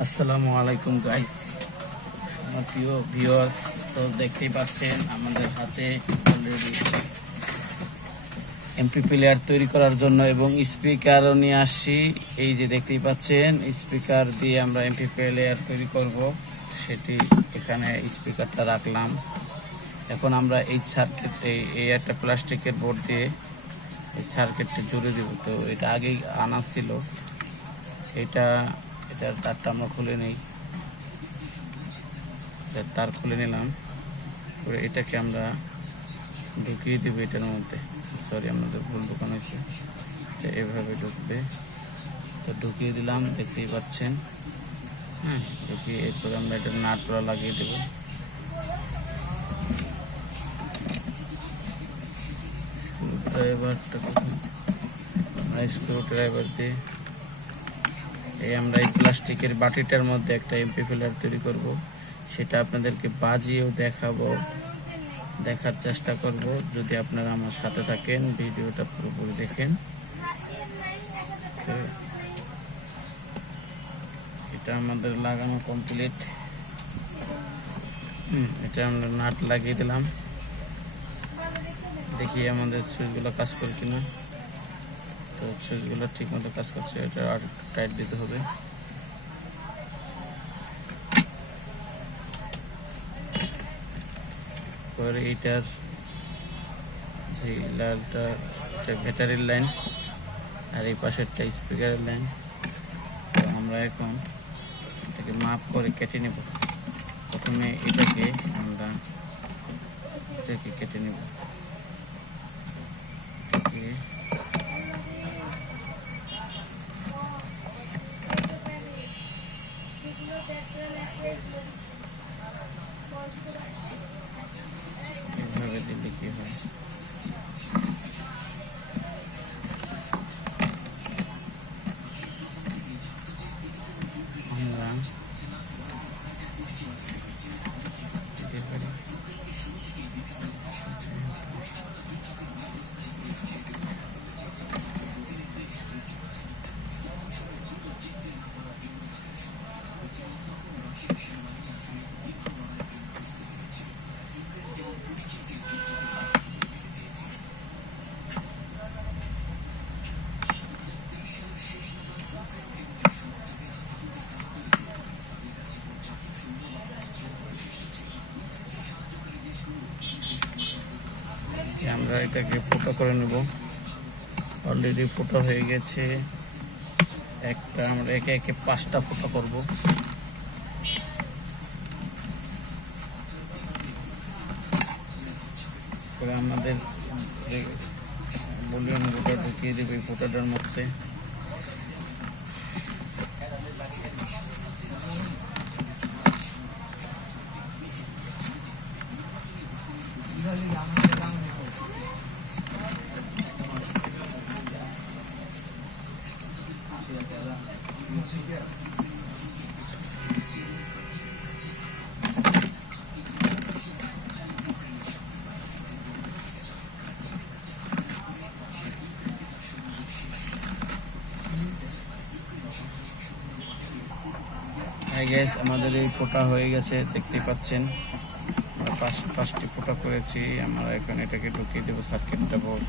আসসালামু আলাইকুম গাইস, আমার প্রিয় ভিউয়ার্স। তো দেখতেই পাচ্ছেন আমাদের হাতে অলরেডি এমপি প্লেয়ার তৈরি করার জন্য এবং স্পিকারও নিয়ে আসছি। এই যে দেখতেই পাচ্ছেন স্পিকার দিয়ে আমরা এমপি প্লেয়ার তৈরি করব, সেটি এখানে স্পিকারটা রাখলাম। এখন আমরা এই সার্কিট এই একটা প্লাস্টিকের বোর্ড দিয়ে এই সার্কিটটা জুড়ে দেব। তো এটা আগেই আনা ছিল, এটার তারটা আমরা খুলে নেই। তার খুলে নিলাম, পরে এটাকে আমরা ঢুকিয়ে দেবো এটার মধ্যে। সরি, আমাদের ভুল দোকান হয়েছে, এভাবে ঢুকবে। তো ঢুকিয়ে দিলাম, দেখতেই পাচ্ছেন। হ্যাঁ, ঢুকিয়ে এরপরে আমরা এটা নাটগুলো লাগিয়ে দেবো। স্ক্রু ড্রাইভার দিয়ে আমরা এই প্লাস্টিকের বাটিটার মধ্যে একটা এমপি প্লেয়ার তৈরি করব, সেটা আপনাদেরকে বাজিয়েও দেখাবো, দেখার চেষ্টা করব। যদি আপনারা আমার সাথে থাকেন, ভিডিওটা পুরোপুরি দেখেন। তো এটা আমাদের লাগানো কমপ্লিট। এটা আমরা নাট লাগিয়ে দিলাম, দেখি আমাদের সুইচগুলো কাজ করে কিনা। তো সুইচগুলো ঠিক মতো কাজ করছে, এটা আর টাইট দিতে হবে। পরে এইটার যে লালটা ব্যাটারির লাইন, আর এই পাশেরটা স্পিকারের লাইন। তো আমরা এখন এটাকে মাপ করে কেটে নেব। প্রথমে এটাকে কেটে নেব। এভাবে দিলে কি হয়, আমরা দিতে পারি। আমরা এটাকে ফুটো করে নেব। অলরেডি ফুটো হয়ে গেছে একটা, আমরা একে একে 5টা ফুটো করব। পরে আমাদের ভলিউম গোটা ঢুকিয়ে দেবে এই ফুটোটার মধ্যে। আমাদের এই ফোটা হয়ে গেছে, দেখতেই পাচ্ছেন। পাঁচটি ফোটা করেছি আমরা। এখন এটাকে ঢুকিয়ে দেবো সার্কিটটা বোর্ড।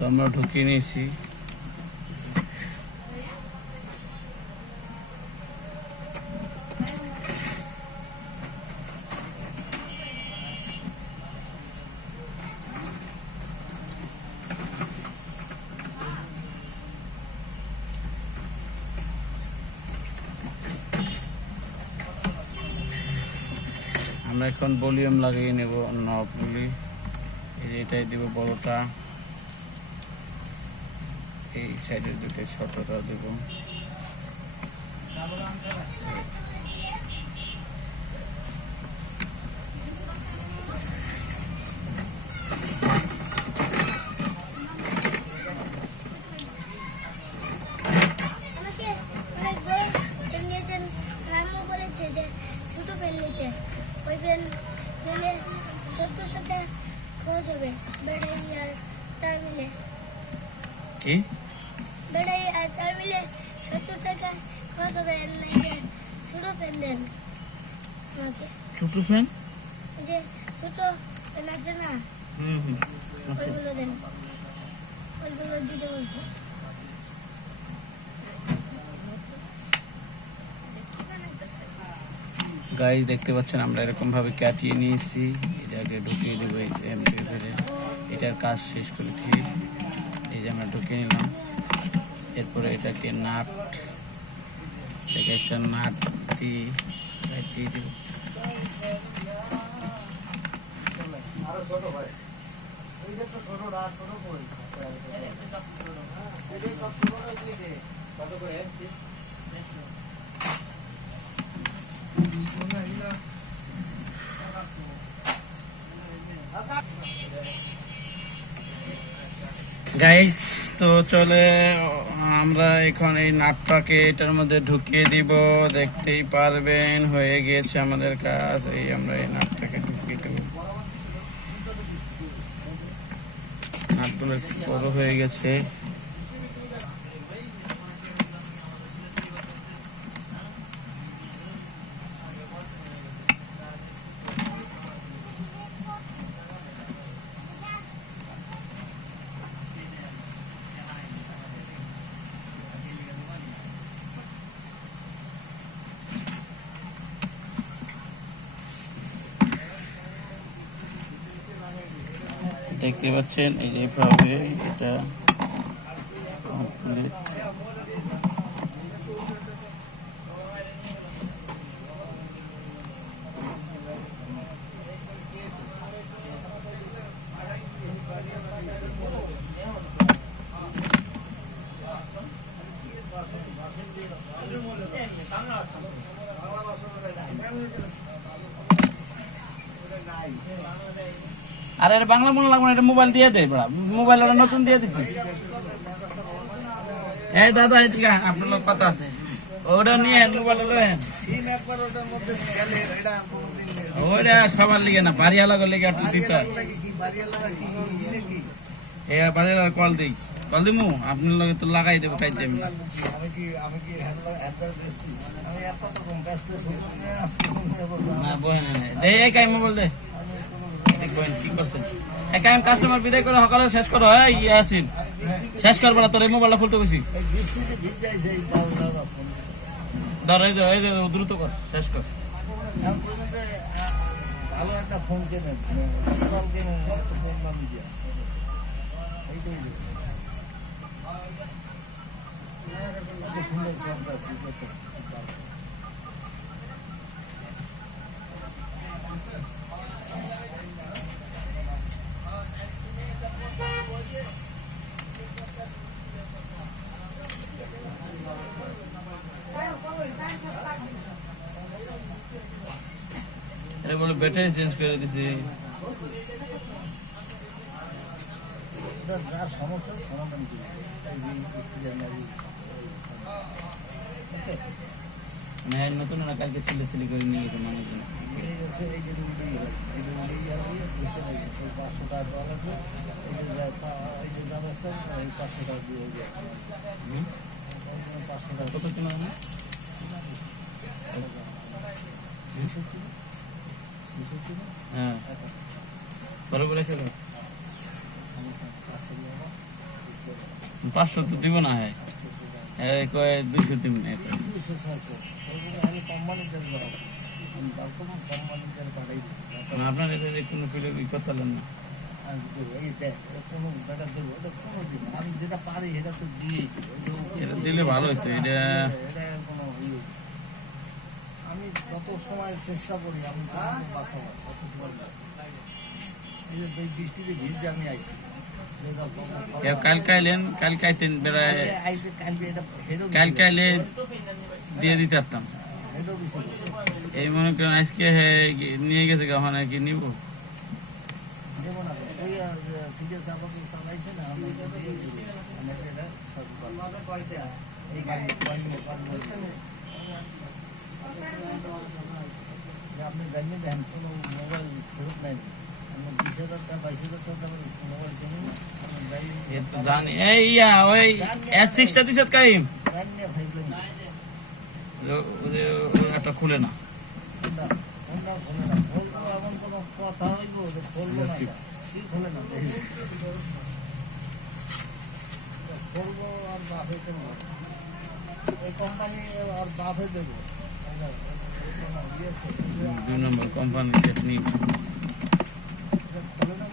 তো আমরা ঢুকিয়ে নিয়েছি। আমরা এখন ভলিউম লাগিয়ে নেব নবগুলি। এটাই দেব বড়টা, এই সাইডের দুটো ছোটটা দেব। ছোট পেন নিতে, ওই পেন নিলে 70 টাকা খরচ হবে। ব্যাটারি আর তার মিলে কি ব্যাটারি আর তার মিলে 70 টাকা খরচ হবে। নাইলে ছোট পেন দেন আমাকে। ছোট ফ্যান? এই যে ছোট পেন আছে না, আচ্ছা। ওইগুলো দেন, ওইগুলো দিতে বলছি। গাইস দেখতে পাচ্ছেন আমরা এরকম ভাবে কাটিয়ে নিয়েছি। এটাকে ঢুকিয়ে দেবো এমপিএফে। এটার কাজ শেষ করেছি, এই যে আমরা ঢুকিয়ে নিলাম। এরপরে এটাকে এটাকে একটা নাট দিয়ে দেব। গাইস তো চলে আমরা এখন এই নাটটাকে এটার মধ্যে ঢুকিয়ে দিব। দেখতেই পারবেন হয়ে গিয়েছে আমাদের কাজ। এই আমরা এই নাটটাকে ঢুকিয়ে দেব। নাটগুলো একটু বড় হয়ে গেছে। দেখতে পাচ্ছেন এই যে এভাবে এটা কমপ্লিট। আরে বাংলা মনে লাগবে না, এটা মোবাইল দিয়ে দেয়। মোবাইল ওরা নতুন দিয়ে দিছে। এই দাদা এদিকে আপনার লোক কথা আছে, ওটা নিয়ে মোবাইল ওইটা সবার লিগে না, বাড়িওয়ালার লিগে একটু দিতে হয়। বাড়িওয়ালার কল দিই, কল দিমু আপনার লগে তো লাগাই দেবো কাজে। না বই না দে এই কাই মোবাইল দে। কি করছেন এই কাই কাস্টমার বিদায় করে সকালে শেষ করো। ইয়াসিন শেষ করবো না, তোর এই মোবাইলটা খুলতে বসি। ধর এই যে দ্রুত কর, শেষ কর। ভালো একটা ফোন কেনেন, সুন্দর বলে ব্যাটারি চেঞ্জ করে দিছি। যা সমস্যা সমাধান নতুন কালকে ছিলে করে নিয়ে গেছে মানুষজন। 500 টাকা দেওয়া লাগবে, 500 টাকা দিয়ে 500 টাকা কত কিলো না 66 হ্যাঁ বরাবর খেলো। 500 তো দিব না, হ্যাঁ কয় 200 দিব না। 200 আপনার এটা কোনো ফিলে করতে পারলেন না। আমি যেটা পারি সেটা তো দিয়ে এটা দিলে ভালো হতো। এটা আমি যত সময় চেষ্টা করি আমি বাঁচাবো তত সময় এই যে এই বৃষ্টিতে ভিজে আমি আইছি রেজাল্ট কালকে আইলেন, কালকে আইতেন বেড়ায়, আইতে কালকে এটা হেডও কালকে আইলে দিয়ে দিতে পারতাম। হেডও বিষয় এই মনে করেন আজকে নিয়ে গেছে ওখানে কি নিব? দেবো না ওই ঠিক আছে আপাতত চালাইছে না আমি এটা দিয়ে দিই আমি এটা সব এই গাড়ি আপনি জানিয়ে দেন কোনো মোবাইল ফেরত নেই আমরা 20,000 টাকা 22,000 টাকা মোবাইল কিনুন আপনার গাড়ি এ তো জানি এই ইয়া ওই S6টা দিছত কাইম গাড়ি নিয়ে ফাইজলেন একটা খুলে না। কোনটা কোনটা খোলে না বলবো এমন কোনো কথা হইব যে বলবো না এটা। কি খোলে না দেখি বলবো আর বাপে দেবো এই কোম্পানি আর বাপে দেবো 2 নম্বর কোম্পানি সেট নিয়েছে। খোলে না